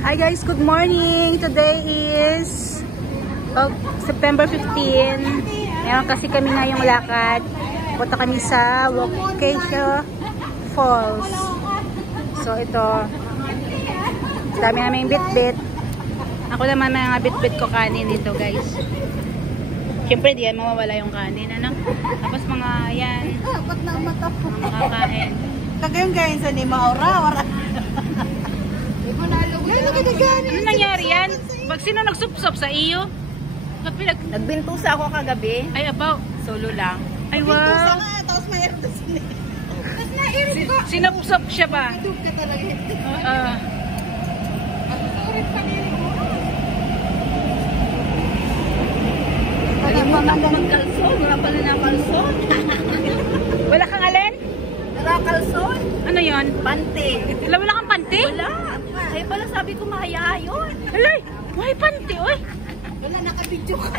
Hi guys, good morning. Today is September 15. Ngayon kasi kami na yung lakad. Punta kami sa Waukesha Falls. So ito, dami namin bit-bit. Ako naman mga bit-bit ko kanin dito guys. Siyempre di yan mawawala yung kanin, ano? Tapos mga yan, mga kakain. Kagayong gayon sa ni Maura. Ano nangyari yan? Pag sino nagsupsop sa iyo? Nagbintusa ako kagabi. Ay, abaw. Solo lang. Ay, wow. Bintusa nga, tapos mayroon na sila. Tapos nairit ko. Sinupsop siya ba? Idog ka talaga. Wala kalson. Wala pala na kalson. Wala kang alin? Wala kalson. Ano yun? Panty. Wala kang panty? Wala. Ay pala sabi ko mahaya yun. Alay, may panty, oy. Wala, nakabidyo ka.